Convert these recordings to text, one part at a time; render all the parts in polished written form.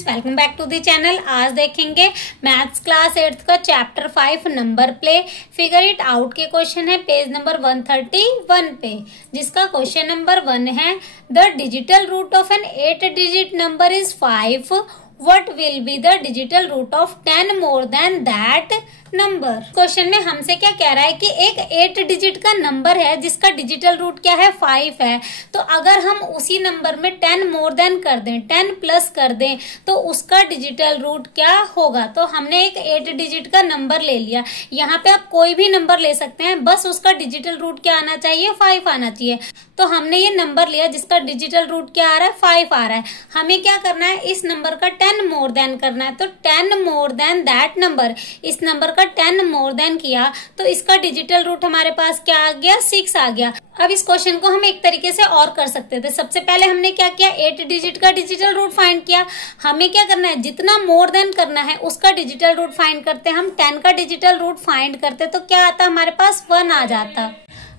Students, welcome back to the channel. आज देखेंगे maths class 8 का chapter 5 number play figure it out के question है पेज नंबर 131 पे, जिसका क्वेश्चन नंबर 1 है the digital root of an 8 digit number is 5। What will be the digital root of 10 more than that number. Question में हमसे क्या कह रहा है कि एक 8 डिजिट का नंबर है जिसका डिजिटल रूट क्या है 5 है। तो अगर हम उसी नंबर में 10 मोर देन कर दें, 10 प्लस कर दें, तो उसका डिजिटल रूट क्या होगा। तो हमने एक 8 डिजिट का नंबर ले लिया। यहाँ पे आप कोई भी नंबर ले सकते हैं, बस उसका डिजिटल रूट क्या आना चाहिए 5 आना चाहिए। तो हमने ये नंबर लिया जिसका डिजिटल रूट क्या आ रहा है 5 आ रहा है। हमें क्या करना है, इस नंबर का 10 मोर देन करना है। तो 10 मोर देन दैट नंबर, इस नंबर का 10 मोर देन किया तो इसका डिजिटल रूट हमारे पास क्या आ गया 6 आ गया। अब इस क्वेश्चन को हम एक तरीके से और कर सकते थे। सबसे पहले हमने क्या किया, 8 डिजिट का डिजिटल रूट फाइंड किया। हमें क्या करना है, जितना मोर देन करना है उसका डिजिटल रूट फाइंड करते। हम 10 का डिजिटल रूट फाइंड करते तो क्या आता, हमारे पास 1 आ जाता।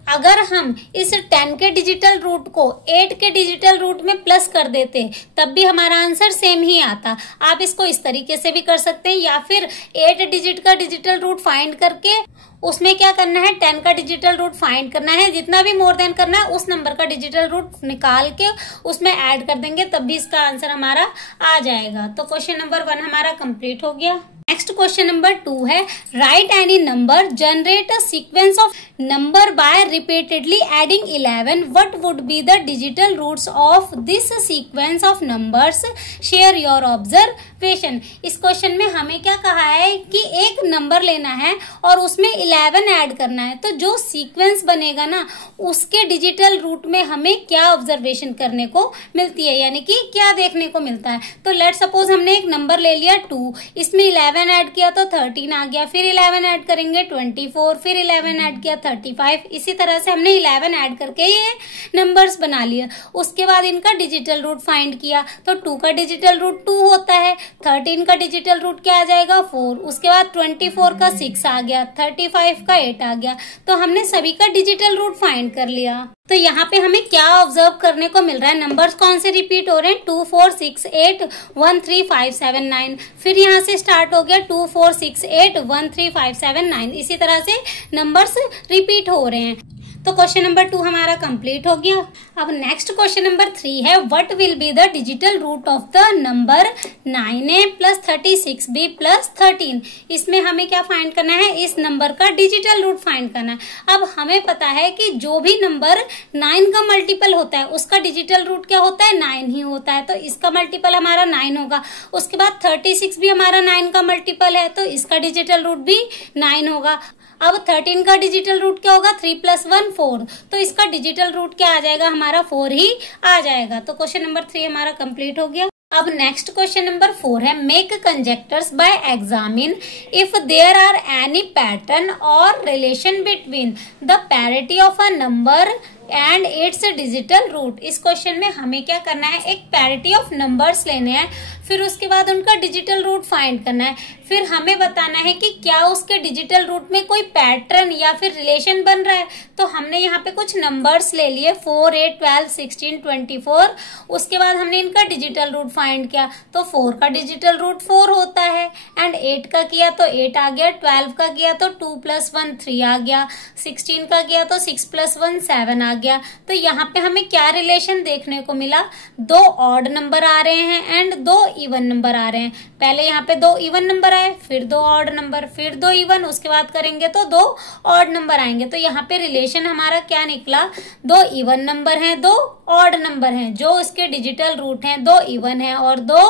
अगर हम इस 10 के डिजिटल रूट को 8 के डिजिटल रूट में प्लस कर देते तब भी हमारा आंसर सेम ही आता। आप इसको इस तरीके से भी कर सकते हैं, या फिर 8 डिजिट का डिजिटल रूट फाइंड करके उसमें क्या करना है 10 का डिजिटल रूट फाइंड करना है। जितना भी मोर देन करना है उस नंबर का डिजिटल रूट निकाल के उसमें ऐड कर देंगे, तब भी इसका आंसर हमारा आ जाएगा। तो क्वेश्चन नंबर 1 हमारा कंप्लीट हो गया। नेक्स्ट क्वेश्चन नंबर 2 है write any number generate a sequence of number by repeatedly adding 11। What would be the digital roots of this sequence of numbers, share your observation. इस question में हमें क्या कहा है कि एक नंबर लेना है और उसमें 11 ऐड करना है। तो जो सीक्वेंस बनेगा ना उसके डिजिटल रूट में हमें क्या ऑब्जर्वेशन करने को मिलती है, यानी कि क्या देखने को मिलता है। तो लेट सपोज हमने एक नंबर ले लिया 2, इसमें 11 ऐड किया तो 13 आ गया, फिर 11 ऐड करेंगे 24, फिर 11 ऐड किया 35। इसी तरह से हमने 11 ऐड करके ये नंबर्स बना लिए। उसके बाद इनका डिजिटल रूट फाइंड किया तो 2 का डिजिटल रूट 2 होता है, 13 का डिजिटल रूट क्या आ जाएगा 4, उसके बाद 24 का 6 आ गया, 35 का 8 आ गया। तो हमने सभी का डिजिटल रूट फाइंड कर लिया। तो यहाँ पे हमें क्या ऑब्जर्व करने को मिल रहा है, नंबर्स कौन से रिपीट हो रहे हैं 2 4 6 8 1 3 5 7 9। फिर यहाँ से स्टार्ट हो गया 2 4 6 8 1 3 5 7 9। इसी तरह से नंबर्स रिपीट हो रहे हैं। तो क्वेश्चन नंबर 2 हमारा कंप्लीट हो गया। अब नेक्स्ट क्वेश्चन नंबर 3 है what will be the digital root of the number 9a plus 36b plus 13। इसमें हमें क्या फाइंड करना है, इस नंबर का डिजिटल रूट फाइंड करना है। अब हमें पता है कि जो भी नंबर 9 का मल्टीपल होता है उसका डिजिटल रूट क्या होता है 9 ही होता है। तो इसका मल्टीपल हमारा 9 होगा। उसके बाद 36 भी हमारा 9 का मल्टीपल है तो इसका डिजिटल रूट भी 9 होगा। अब 13 का डिजिटल रूट क्या होगा 3 + 1 4, तो इसका डिजिटल रूट क्या आ जाएगा हमारा 4 ही आ जाएगा। तो क्वेश्चन नंबर 3 हमारा कंप्लीट हो गया। अब नेक्स्ट क्वेश्चन नंबर 4 है make conjectures by examine if there are any pattern or relation between the parity of a number and its digital root. इस क्वेश्चन में हमें क्या करना है, एक पैरिटी ऑफ नंबर्स लेने हैं, फिर उसके बाद उनका डिजिटल रूट फाइंड करना है। फिर हमें बताना है कि क्या उसके डिजिटल रूट में कोई पैटर्न या फिर रिलेशन बन रहा है। तो हमने यहाँ पे कुछ नंबर्स ले लिए 4 8 12 16 24। उसके बाद हमने इनका डिजिटल रूट फाइंड किया तो 4 का डिजिटल रूट 4 होता है, एंड 8 का किया तो 8 आ गया, 12 का किया तो 2 + 1 3 आ गया, 16 का किया तो 6 + 1 7 आ गया। तो यहाँ पे हमें क्या रिलेशन देखने को मिला, 2 ऑड नंबर आ रहे हैं एंड 2 इवन नंबर आ रहे हैं। पहले यहाँ पे 2 इवन नंबर आए, फिर 2 ऑड नंबर, फिर 2 इवन, उसके बाद करेंगे तो 2 ऑड नंबर आएंगे। तो यहाँ पे रिलेशन हमारा क्या निकला, 2 इवन नंबर हैं, 2 ऑड नंबर हैं, जो इसके डिजिटल रूट हैं 2 इवन हैं और 2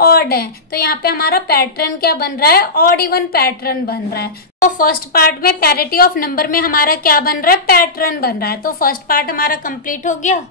ऑड हैं। तो यहाँ पे हमारा पैटर्न क्या बन रहा है, ऑड इवन पैटर्न बन रहा है। तो फर्स्ट पार्ट में पैरिटी ऑफ नंबर में हमारा क्या बन रहा है, पैटर्न बन रहा है। तो फर्स्ट पार्ट हमारा कंप्लीट हो गया।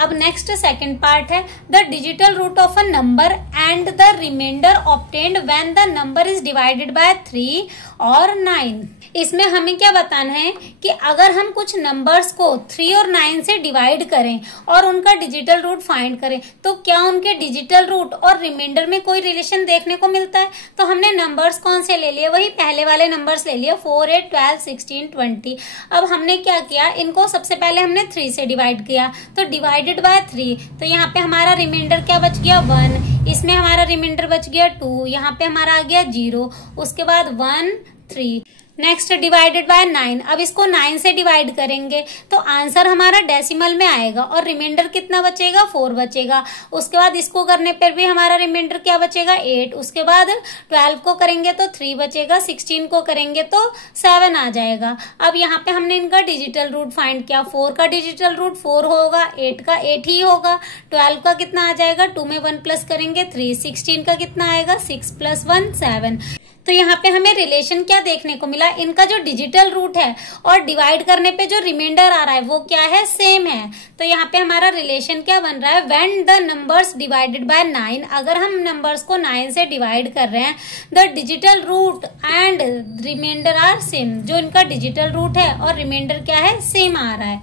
अब नेक्स्ट सेकंड पार्ट है the digital root of a number and the remainder obtained when the number is divided by 3 और 9। इसमें हमें क्या बताना है कि अगर हम कुछ नंबर्स को 3 और 9 से डिवाइड करें और उनका डिजिटल रूट फाइंड करें तो क्या उनके डिजिटल रूट और रिमाइंडर में कोई रिलेशन देखने को मिलता है। तो हमने नंबर्स कौन से ले लिए, वही पहले वाले नंबर्स ले लिए 4 8 12 16 20। अब हमने क्या किया, इनको सबसे पहले हमने 3 से डिवाइड किया तो डिवाइडेड बाय 3, तो यहाँ पे हमारा रिमाइंडर क्या बच गया 1। इसमें हमारा रिमाइंडर बच गया 2, यहाँ पे हमारा आ गया 0, उसके बाद 1 3। Next divided by 9। अब इसको 9 से डिवाइड करेंगे तो आंसर हमारा डेसिमल में आएगा और रिमाइंडर कितना बचेगा 4 बचेगा। उसके बाद इसको करने पर भी हमारा रिमाइंडर क्या बचेगा 8। उसके बाद 12 को करेंगे तो 3 बचेगा, 16 को करेंगे तो 7 आ जाएगा। अब यहाँ पे हमने इनका डिजिटल रूट फाइंड किया। 4 का डिजिटल रूट 4 होगा, 8 का 8 ही होगा, 12 का कितना आ जाएगा 2 में 1 प्लस करेंगे 3, 16 का कितना आएगा 6 + 1 7। तो यहाँ पे हमें रिलेशन क्या देखने को मिला, इनका जो डिजिटल रूट है और डिवाइड करने पे जो रिमाइंडर आ रहा है वो क्या है, सेम है। तो यहाँ पे हमारा रिलेशन क्या बन रहा है, when the numbers divided by 9, अगर हम नंबर्स को 9 से डिवाइड कर रहे हैं, the digital root and remainder are same, जो इनका डिजिटल रूट है और रिमाइंडर क्या है सेम आ रहा है।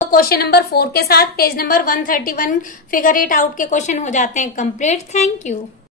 तो क्वेश्चन नंबर 4 के साथ page number 131 figure it out के क्वेश्चन हो जाते हैं कंप्लीट। Thank you.